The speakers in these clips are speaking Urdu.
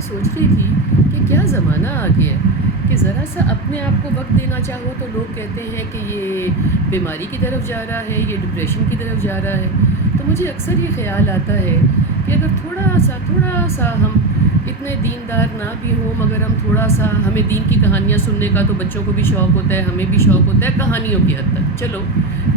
میں سوچ رہی تھی کہ کیا زمانہ آ گیا ہے کہ ذرا سا اپنے آپ کو وقت دینا چاہو تو لوگ کہتے ہیں کہ یہ بیماری کی طرف جا رہا ہے، یہ ڈپریشن کی طرف جا رہا ہے۔ تو مجھے اکثر یہ خیال آتا ہے کہ اگر تھوڑا سا ہم اتنے دیندار نہ بھی ہوں، مگر ہم تھوڑا سا، ہمیں دین کی کہانیاں سننے کا تو بچوں کو بھی شوق ہوتا ہے، ہمیں بھی شوق ہوتا ہے کہانیوں کی حد تک، چلو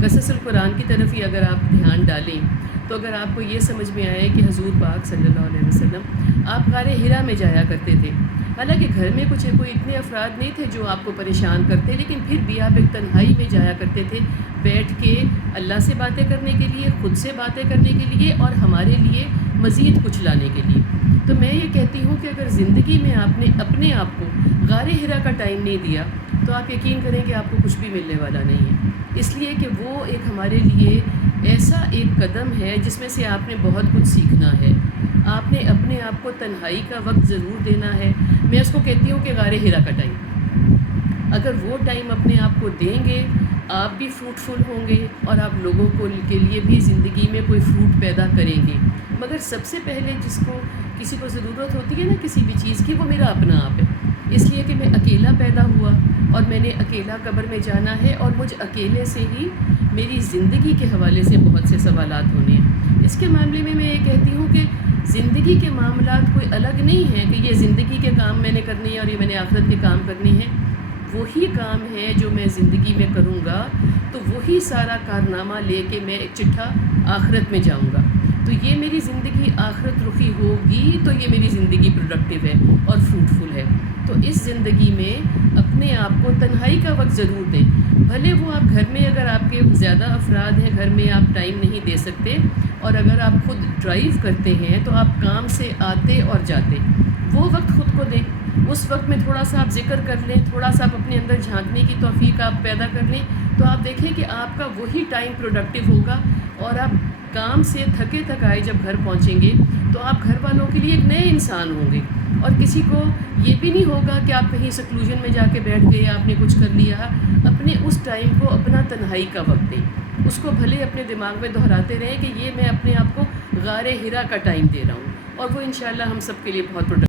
قصص القرآن کی طرف ہی اگر آپ دھیان ڈالیں تو اگر آپ کو یہ سمجھ میں آئے کہ حضور پاک صلی اللہ علیہ وسلم آپ غار حرا میں جایا کرتے تھے، حالانکہ گھر میں کوئی اتنے افراد نہیں تھے جو آپ کو پریشان کرتے، لیکن پھر بھی آپ ایک تنہائی میں جایا کرتے تھے، بیٹھ کے اللہ سے باتیں کرنے کے لیے، خود سے باتیں کرنے کے لیے، اور ہمارے لیے مزید کچھ لانے کے لیے۔ تو میں یہ کہتی ہوں کہ اگر زندگی میں آپ نے اپنے آپ کو غار حرا کا ٹائم نہیں دیا تو آپ یقین کریں کہ آپ کو کچھ بھی ملنے والا نہیں ہے، اس لیے کہ وہ ایک ہمارے لیے ایسا ایک قدم ہے جس میں سے آپ نے بہت کچھ سیکھنا ہے۔ آپ نے اپنے آپ کو تنہائی کا وقت ضرور دینا ہے۔ میں اس کو کہتی ہوں کہ غار حرا کا ٹائم، اگر وہ ٹائم اپنے آپ کو دیں گے آپ بھی فروٹفل ہوں گے اور آپ لوگوں کے لیے بھی زندگی میں کوئی فروٹ پیدا کریں گے۔ مگر سب سے پہلے کسی کو ضرورت ہوتی ہے نا کسی بھی چیز کی، وہ میرا اپنا آپ ہے، اس لیے کہ میں اکیلا پیدا ہوا اور میں نے اکیلا قبر میں جانا ہے، اور مجھ اکیلے سے ہی میری زندگی کے حوالے سے بہت سے سوالات ہونے ہیں۔ اس کے معاملے میں میں یہ کہتی ہوں کہ زندگی کے معاملات کوئی الگ نہیں ہیں کہ یہ زندگی کے کام میں نے کرنے ہیں اور یہ میں نے آخرت کے کام کرنے ہیں، وہی کام ہے جو میں زندگی میں کروں گا تو وہی سارا کارنامہ لے کے میں ایک چٹھا آخرت میں جاؤں گا، تو یہ میری زندگی آخرت رخی ہوگی، تو یہ میری زندگی پروڈکٹیو ہے اور فروٹفل ہے۔ تو اس زندگی میں اپنے آپ کو تنہائی کا وقت ضرور دیں، بھلے وہ آپ گھر میں، اگر آپ کے زیادہ افراد ہیں گھر میں، آپ ٹائم نہیں دے سکتے، اور اگر آپ خود ڈرائیو کرتے ہیں تو آپ کام سے آتے اور جاتے، وہ وقت خود کو دیں۔ اس وقت میں تھوڑا سا آپ ذکر کر لیں، تھوڑا سا آپ اپنے اندر جھانکنے کی توفیق آپ پیدا کر لیں، تو آپ دیکھیں کہ آپ کا وہی ٹائم پروڈکٹیو ہوگا، اور آپ کام سے تھکے تھکائے جب گھر پہنچیں گے تو آپ گھر والوں کے لیے ایک نئے انسان ہوں گے، اور کسی کو یہ بھی نہیں ہوگا کہ آپ کہیں سیکلوژن میں جا کے بیٹھ گئے، آپ نے کچھ کر لیا۔ اپنے اس ٹائم کو اپنا تنہائی کا وقت دیں، اس کو بھلے اپنے دماغ میں دہراتے رہیں کہ یہ میں اپنے آپ کو غار حرا کا ٹائم دے رہا ہوں، اور وہ انشاءاللہ ہم سب کے لیے بہت پروڈکٹیو